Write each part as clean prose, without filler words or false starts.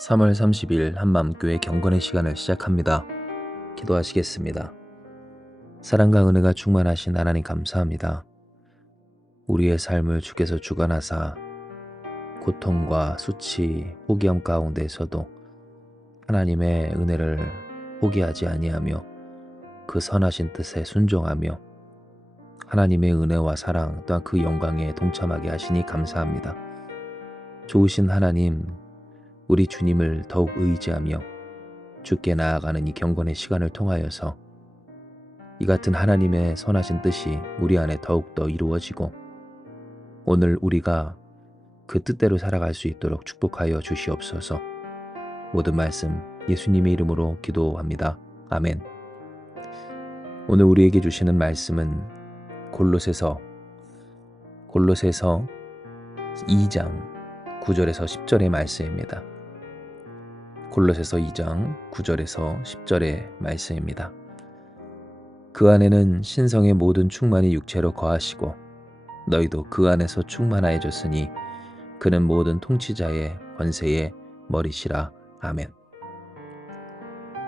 3월 30일 한마음교회 경건의 시간을 시작합니다. 기도하시겠습니다. 사랑과 은혜가 충만하신 하나님 감사합니다. 우리의 삶을 주께서 주관하사 고통과 수치, 포기함 가운데에서도 하나님의 은혜를 포기하지 아니하며 그 선하신 뜻에 순종하며 하나님의 은혜와 사랑 또한 그 영광에 동참하게 하시니 감사합니다. 좋으신 하나님, 우리 주님을 더욱 의지하며 주께 나아가는 이 경건의 시간을 통하여서 이 같은 하나님의 선하신 뜻이 우리 안에 더욱더 이루어지고 오늘 우리가 그 뜻대로 살아갈 수 있도록 축복하여 주시옵소서. 모든 말씀 예수님의 이름으로 기도합니다. 아멘. 오늘 우리에게 주시는 말씀은 골로새서 2장 9절에서 10절의 말씀입니다. 골로새서 2장 9절에서 10절의 말씀입니다. 그 안에는 신성의 모든 충만이 육체로 거하시고 너희도 그 안에서 충만하여졌으니 그는 모든 통치자의 권세의 머리시라. 아멘.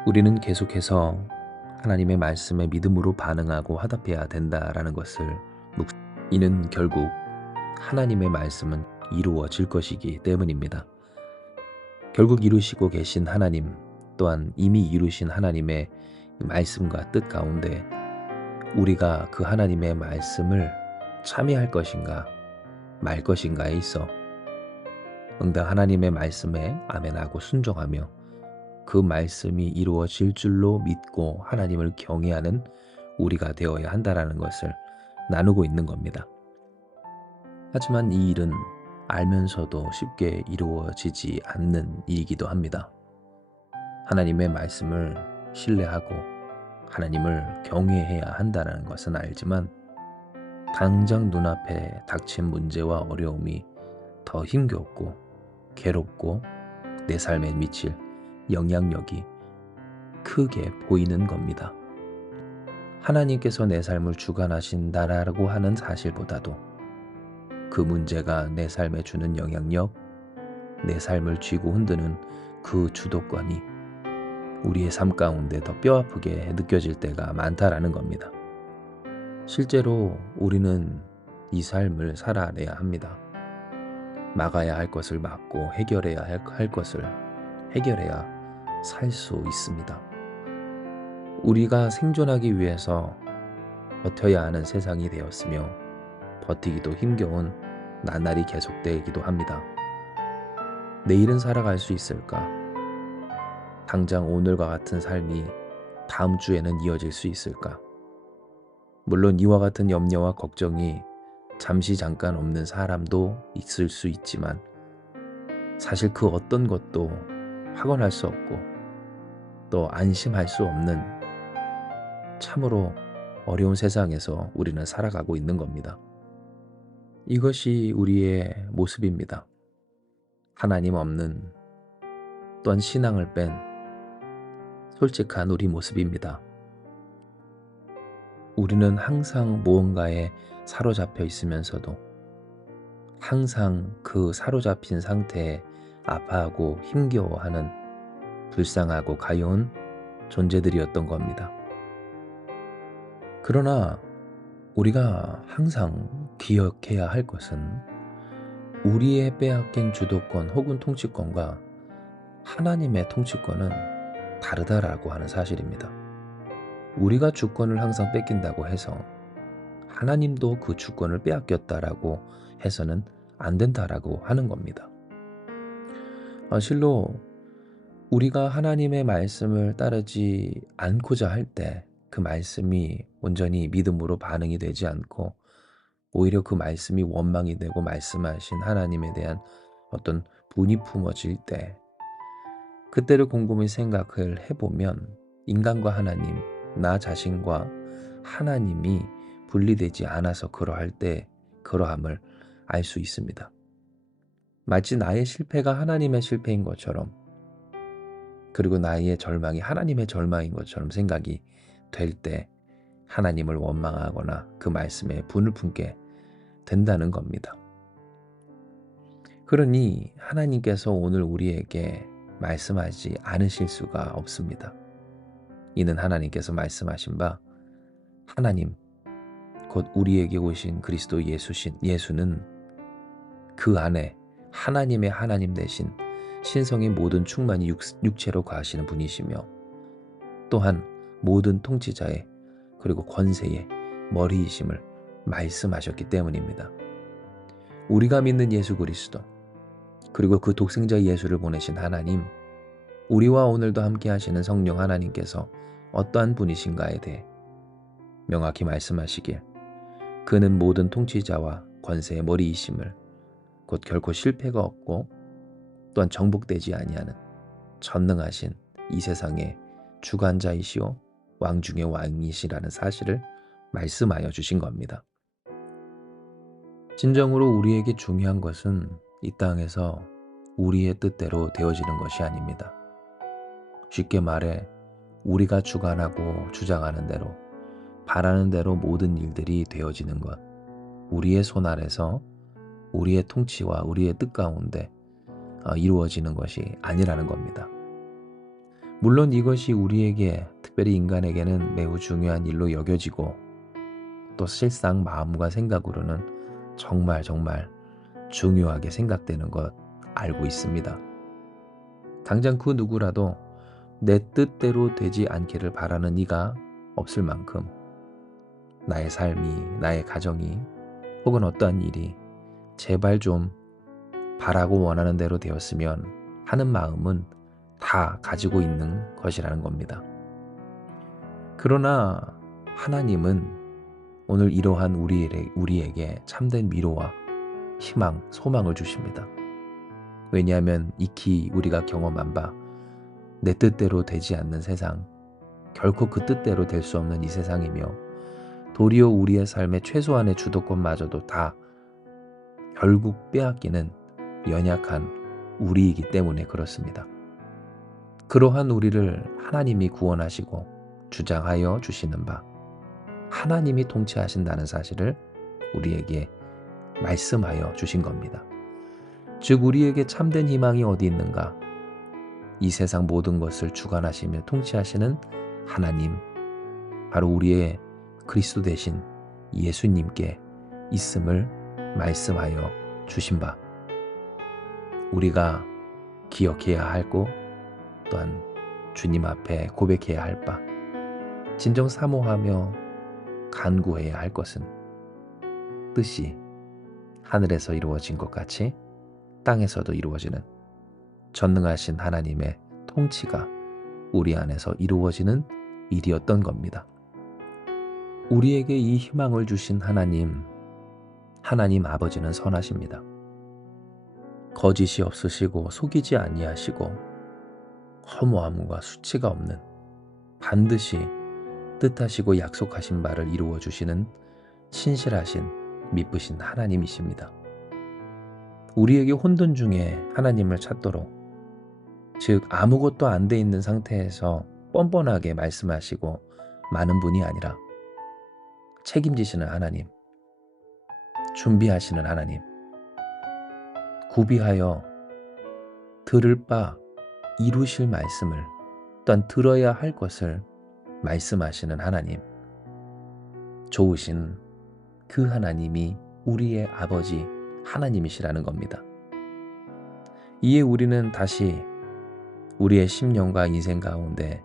우리는 계속해서 하나님의 말씀에 믿음으로 반응하고 화답해야 된다라는 것을 이는 결국 하나님의 말씀은 이루어질 것이기 때문입니다. 결국 이루시고 계신 하나님 또한 이미 이루신 하나님의 말씀과 뜻 가운데 우리가 그 하나님의 말씀을 참여할 것인가 말 것인가에 있어 응당 하나님의 말씀에 아멘하고 순종하며 그 말씀이 이루어질 줄로 믿고 하나님을 경외하는 우리가 되어야 한다는 것을 나누고 있는 겁니다. 하지만 이 일은 알면서도 쉽게 이루어지지 않는 일이기도 합니다. 하나님의 말씀을 신뢰하고 하나님을 경외해야 한다는 것은 알지만 당장 눈앞에 닥친 문제와 어려움이 더 힘겹고 괴롭고 내 삶에 미칠 영향력이 크게 보이는 겁니다. 하나님께서 내 삶을 주관하신다라고 하는 사실보다도 그 문제가 내 삶에 주는 영향력, 내 삶을 쥐고 흔드는 그 주도권이 우리의 삶 가운데 더 뼈아프게 느껴질 때가 많다라는 겁니다. 실제로 우리는 이 삶을 살아내야 합니다. 막아야 할 것을 막고 해결해야 할 것을 해결해야 살 수 있습니다. 우리가 생존하기 위해서 버텨야 하는 세상이 되었으며 버티기도 힘겨운 나날이 계속되기도 합니다. 내일은 살아갈 수 있을까? 당장 오늘과 같은 삶이 다음 주에는 이어질 수 있을까? 물론 이와 같은 염려와 걱정이 잠시 잠깐 없는 사람도 있을 수 있지만 사실 그 어떤 것도 확언할 수 없고 또 안심할 수 없는 참으로 어려운 세상에서 우리는 살아가고 있는 겁니다. 이것이 우리의 모습입니다. 하나님 없는 또한 신앙을 뺀 솔직한 우리 모습입니다. 우리는 항상 무언가에 사로잡혀 있으면서도 항상 그 사로잡힌 상태에 아파하고 힘겨워하는 불쌍하고 가여운 존재들이었던 겁니다. 그러나 우리가 항상 기억해야 할 것은 우리의 빼앗긴 주도권 혹은 통치권과 하나님의 통치권은 다르다라고 하는 사실입니다. 우리가 주권을 항상 뺏긴다고 해서 하나님도 그 주권을 빼앗겼다라고 해서는 안 된다라고 하는 겁니다. 실로 우리가 하나님의 말씀을 따르지 않고자 할 때 그 말씀이 온전히 믿음으로 반응이 되지 않고 오히려 그 말씀이 원망이 되고 말씀하신 하나님에 대한 어떤 분이 품어질 때 그때를 곰곰이 생각을 해보면 인간과 하나님, 나 자신과 하나님이 분리되지 않아서 그러할 때 그러함을 알 수 있습니다. 마치 나의 실패가 하나님의 실패인 것처럼 그리고 나의 절망이 하나님의 절망인 것처럼 생각이 될 때 하나님을 원망하거나 그 말씀에 분을 품게 된다는 겁니다. 그러니 하나님께서 오늘 우리에게 말씀하지 않으실 수가 없습니다. 이는 하나님께서 말씀하신 바 하나님 곧 우리에게 오신 그리스도 예수는 그 안에 하나님의 하나님 되신 신성의 모든 충만이 육체로 거하시는 분이시며 또한 모든 통치자의 그리고 권세의 머리이심을 말씀하셨기 때문입니다. 우리가 믿는 예수 그리스도 그리고 그 독생자 예수를 보내신 하나님, 우리와 오늘도 함께 하시는 성령 하나님께서 어떠한 분이신가에 대해 명확히 말씀하시길 그는 모든 통치자와 권세의 머리이심을 곧 결코 실패가 없고 또한 정복되지 아니하는 전능하신 이 세상의 주관자이시오 왕 중의 왕이시라는 사실을 말씀하여 주신 겁니다. 진정으로 우리에게 중요한 것은 이 땅에서 우리의 뜻대로 되어지는 것이 아닙니다. 쉽게 말해 우리가 주관하고 주장하는 대로 바라는 대로 모든 일들이 되어지는 것, 우리의 손 아래서 우리의 통치와 우리의 뜻 가운데 이루어지는 것이 아니라는 겁니다. 물론 이것이 우리에게, 특별히 인간에게는 매우 중요한 일로 여겨지고 또 실상 마음과 생각으로는 정말 중요하게 생각되는 것 알고 있습니다. 당장 그 누구라도 내 뜻대로 되지 않기를 바라는 이가 없을 만큼 나의 삶이, 나의 가정이 혹은 어떠한 일이 제발 좀 바라고 원하는 대로 되었으면 하는 마음은 다 가지고 있는 것이라는 겁니다. 그러나 하나님은 오늘 이러한 우리에게 참된 위로와 희망, 소망을 주십니다. 왜냐하면 익히 우리가 경험한 바 내 뜻대로 되지 않는 세상, 결코 그 뜻대로 될 수 없는 이 세상이며 도리어 우리의 삶의 최소한의 주도권마저도 다 결국 빼앗기는 연약한 우리이기 때문에 그렇습니다. 그러한 우리를 하나님이 구원하시고 주장하여 주시는 바 하나님이 통치하신다는 사실을 우리에게 말씀하여 주신 겁니다. 즉 우리에게 참된 희망이 어디 있는가? 이 세상 모든 것을 주관하시며 통치하시는 하나님, 바로 우리의 그리스도 되신 예수님께 있음을 말씀하여 주신 바, 우리가 기억해야 하고 또한 주님 앞에 고백해야 할 바, 진정 사모하며 간구해야 할 것은 뜻이 하늘에서 이루어진 것 같이 땅에서도 이루어지는 전능하신 하나님의 통치가 우리 안에서 이루어지는 일이었던 겁니다. 우리에게 이 희망을 주신 하나님 아버지는 선하십니다. 거짓이 없으시고 속이지 아니하시고 허무함과 수치가 없는 반드시 뜻하시고 약속하신 바를 이루어 주시는 신실하신 미쁘신 하나님이십니다. 우리에게 혼돈 중에 하나님을 찾도록, 즉 아무것도 안 돼 있는 상태에서 뻔뻔하게 말씀하시고 많은 분이 아니라 책임지시는 하나님, 준비하시는 하나님, 구비하여 들을 바 이루실 말씀을 또한 들어야 할 것을 말씀하시는 하나님, 좋으신 그 하나님이 우리의 아버지 하나님이시라는 겁니다. 이에 우리는 다시 우리의 심령과 인생 가운데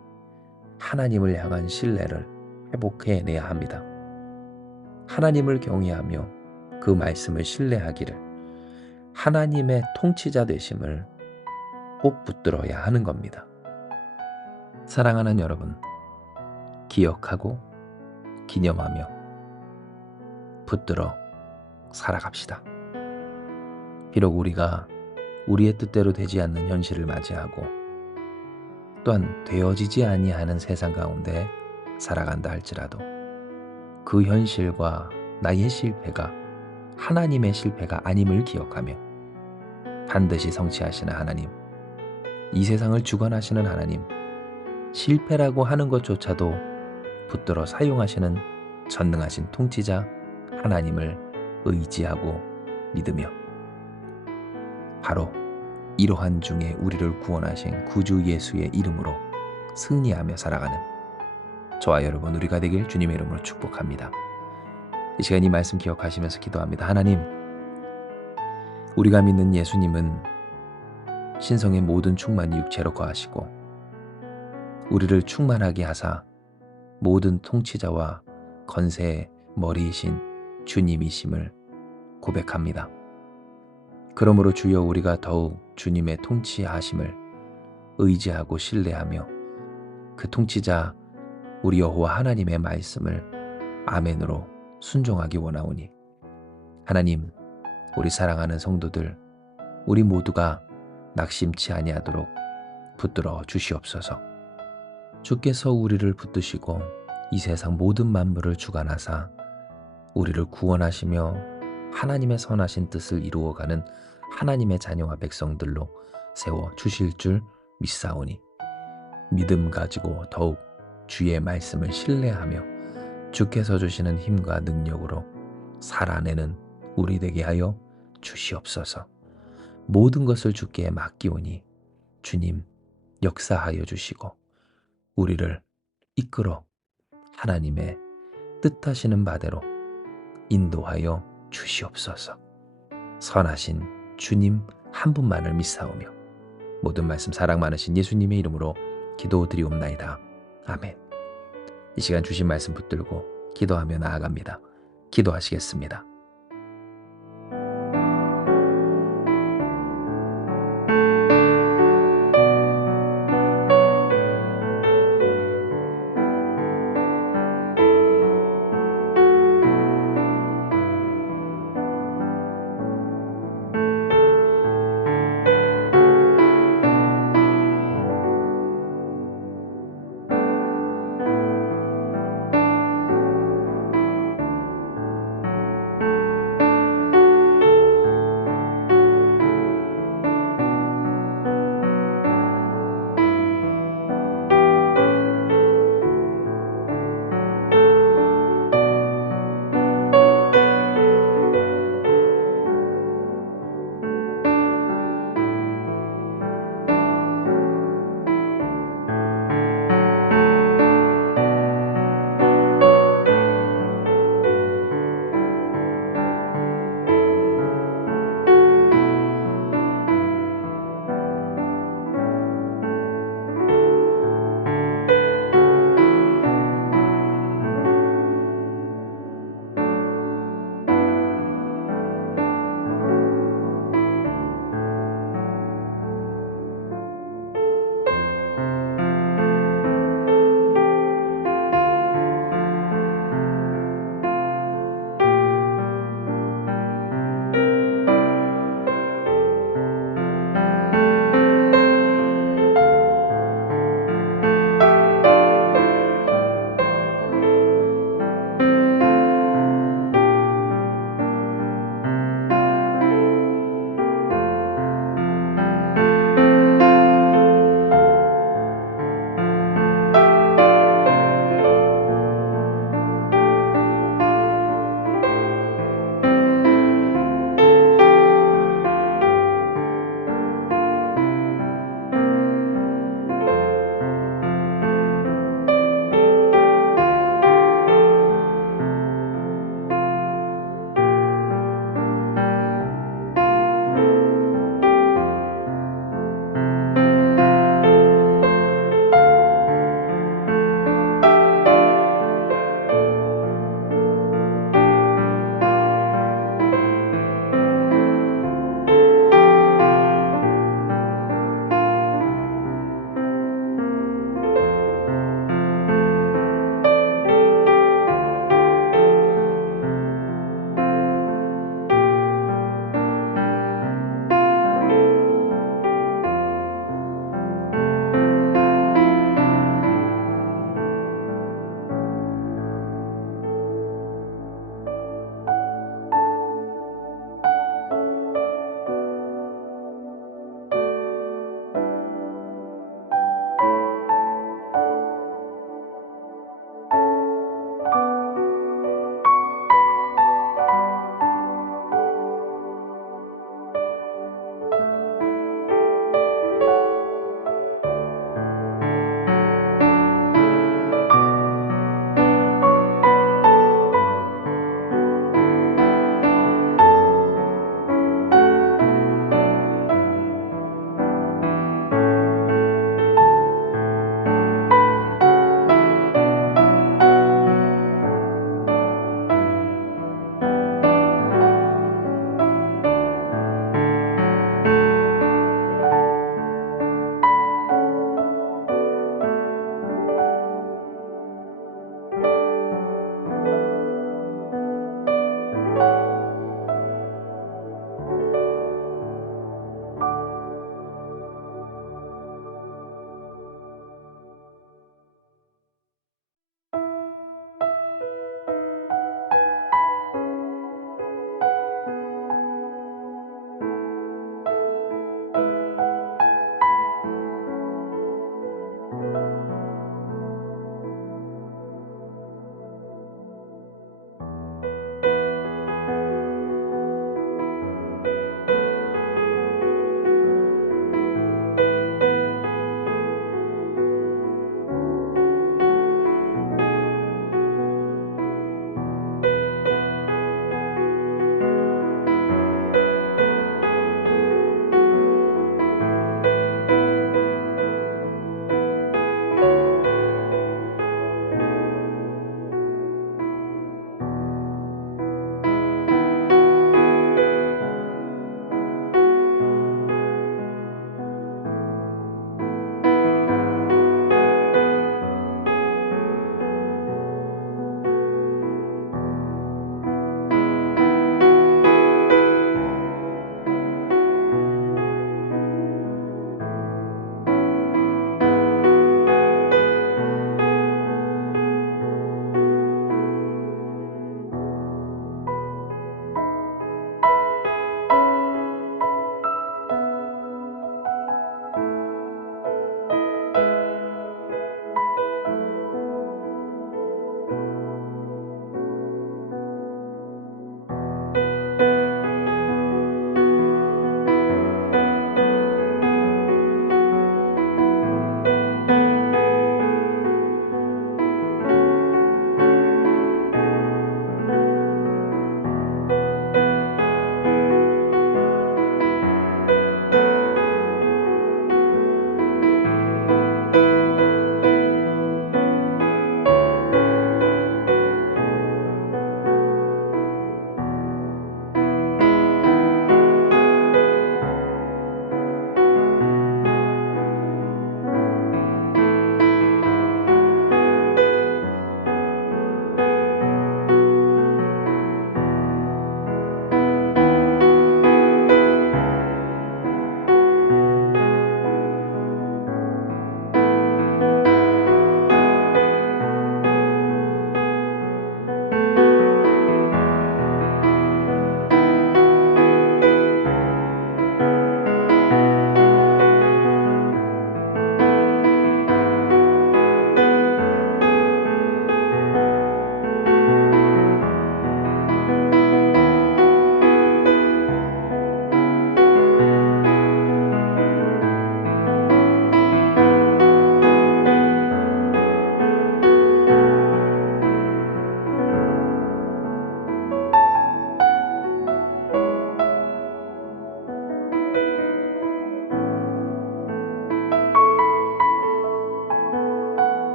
하나님을 향한 신뢰를 회복해내야 합니다. 하나님을 경외하며 그 말씀을 신뢰하기를, 하나님의 통치자 되심을 꼭 붙들어야 하는 겁니다. 사랑하는 여러분, 기억하고 기념하며 붙들어 살아갑시다. 비록 우리가 우리의 뜻대로 되지 않는 현실을 맞이하고 또한 되어지지 아니하는 세상 가운데 살아간다 할지라도 그 현실과 나의 실패가 하나님의 실패가 아님을 기억하며 반드시 성취하시는 하나님, 이 세상을 주관하시는 하나님, 실패라고 하는 것조차도 붙들어 사용하시는 전능하신 통치자 하나님을 의지하고 믿으며 바로 이러한 중에 우리를 구원하신 구주 예수의 이름으로 승리하며 살아가는 저와 여러분 우리가 되길 주님의 이름으로 축복합니다. 이 시간 이 말씀 기억하시면서 기도합니다. 하나님, 우리가 믿는 예수님은 신성의 모든 충만이 육체로 거하시고 우리를 충만하게 하사 모든 통치자와 건세의 머리이신 주님이심을 고백합니다. 그러므로 주여 우리가 더욱 주님의 통치하심을 의지하고 신뢰하며 그 통치자 우리 여호와 하나님의 말씀을 아멘으로 순종하기 원하오니 하나님, 우리 사랑하는 성도들 우리 모두가 낙심치 아니하도록 붙들어 주시옵소서. 주께서 우리를 붙드시고 이 세상 모든 만물을 주관하사 우리를 구원하시며 하나님의 선하신 뜻을 이루어가는 하나님의 자녀와 백성들로 세워 주실 줄 믿사오니 믿음 가지고 더욱 주의 말씀을 신뢰하며 주께서 주시는 힘과 능력으로 살아내는 우리 되게 하여 주시옵소서. 모든 것을 주께 맡기오니 주님 역사하여 주시고 우리를 이끌어 하나님의 뜻하시는 바대로 인도하여 주시옵소서. 선하신 주님 한 분만을 믿사오며 모든 말씀 사랑 많으신 예수님의 이름으로 기도드리옵나이다. 아멘. 이 시간 주신 말씀 붙들고 기도하며 나아갑니다. 기도하시겠습니다.